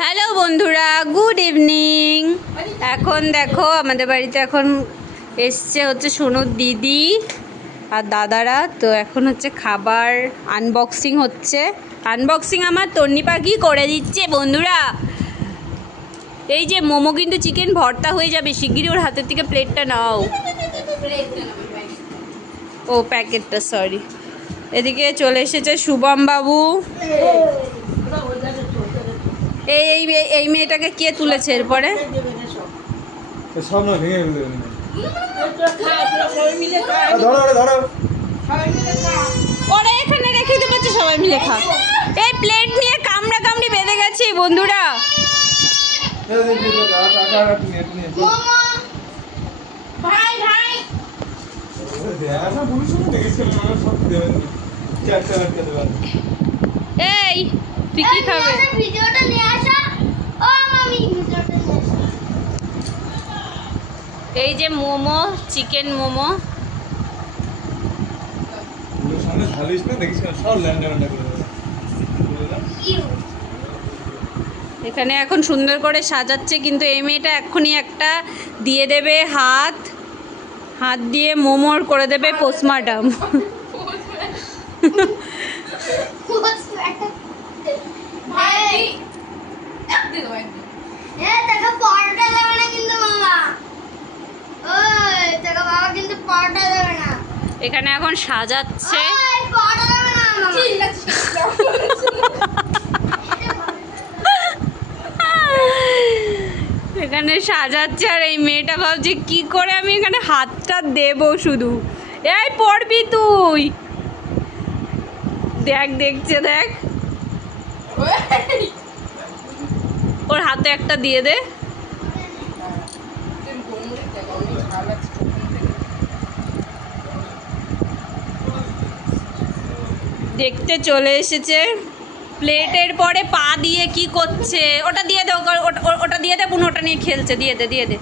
Hello বন্ধুরা, good evening. এখন দেখো আমাদের বাড়িতে এখন এসছে হচ্ছে সোনুর দিদি আর দাদারা। তো এখন হচ্ছে খাবার আনবক্সিং হচ্ছে। আনবক্সিং আমার তন্নি পাখি করে দিচ্ছে বন্ধুরা। এই যে মোমো কিন্তু চিকেন ভর্তা হয়ে যাবে শিগগিরই, ওর হাতের থেকে প্লেটটা নাও। ও প্যাকেটটা, সরি। এদিকে চলে এসেছে শুভম বাবু। এই এই মেয়েটাকে কে তুলেছে এরপরে? ওরা এখানে রেখে দিতে পারছে, সবাই মিলে খা। এই প্লেট নিয়ে কামড়া কামড়ি বেঁধে গেছি বন্ধুরা। এই তুই কি খাবে? এই যে মোমো, চিকেন মোমো। এখানে এখন সুন্দর করে সাজাচ্ছে, কিন্তু এই মেয়েটা এক্ষুনি একটা দিয়ে দেবে হাত দিয়ে মোমোর করে দেবে পোস্টমার্টম। এখানে এখন সাজাচ্ছে। এখানে সাজাচ্ছে আর এই মেয়েটা ভাবছে কি করে আমি এখানে হাতটা দেবো শুধু। এই পড়বি তুই, দেখ দেখছে, দেখ ওর হাতে একটা দিয়ে দে। দেখতে চলে এসেছে। প্লেটের পরে পা দিয়ে কি করছে? ওটা দিয়ে দে, ওটা দিয়ে দে পুনঃ, ওটা নিয়ে খেলছে। দিয়ে দে, দিয়ে দে।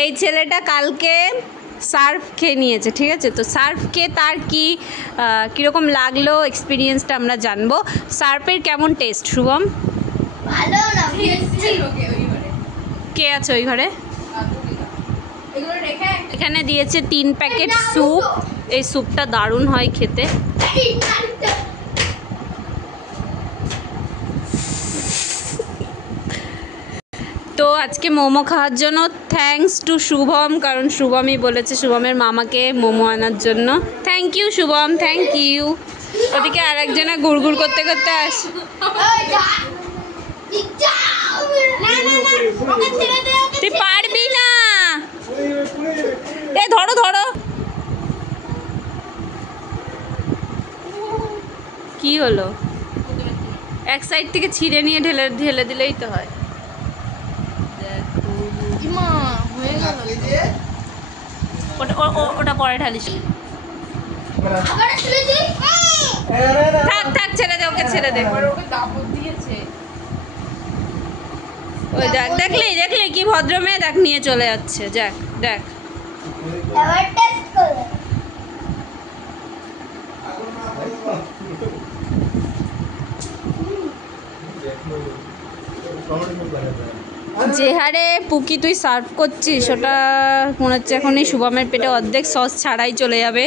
এই ছেলেটা কালকে সার্ফ খেয়ে নিয়েছে, ঠিক আছে? তো সার্ফ খেয়ে তার কীরকম লাগলো এক্সপিরিয়েন্সটা আমরা জানবো। সার্ফের কেমন টেস্ট শুভম? কে আছে ওই ঘরে? এখানে দিয়েছে 3 প্যাকেট স্যুপ। এই স্যুপটা দারুণ হয় খেতে। তো আজকে মোমো খাওয়ার জন্য থ্যাঙ্কস টু শুভম, কারণ শুভমই বলেছে শুভমের মামাকে মোমো আনার জন্য। Thank you Shubham, thank you. ওদিকে আর একজনা গুড়গুড় করতে করতে আস। তুই পারবি না। এ ধরো ধরো। কি হলো? এক সাইড থেকে ছিঁড়ে নিয়ে ঢেলে দিলেই তো হয়। ওটা পরে ঢালিস। থাক থাক, ছেড়ে দে, ওকে ছেড়ে দে। ওই দেখ, দেখলি কি ভদ্র মেয়ে, দেখ নিয়ে চলে যাচ্ছে। দেখ দেখ। যে হারে পুকি তুই সার্ভ করছিস, ওটা মনে হচ্ছে এখনই শুভমের পেটে অর্ধেক সস ছাড়াই চলে যাবে।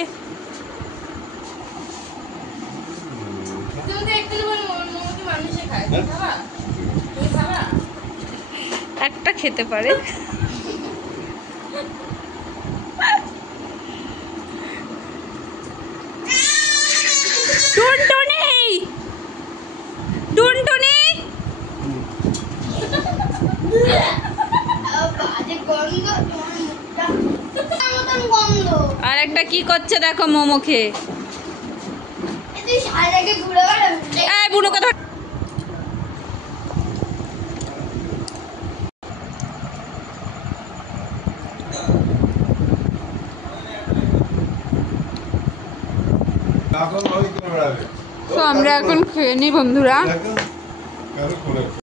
একটা খেতে পারে। টুনটুনি, টুনটুনি। আর একটা কি করছে দেখো মোমো খেয়ে। বুড়ো কথা। তো আমরা এখন খেয়ে নিই বন্ধুরা।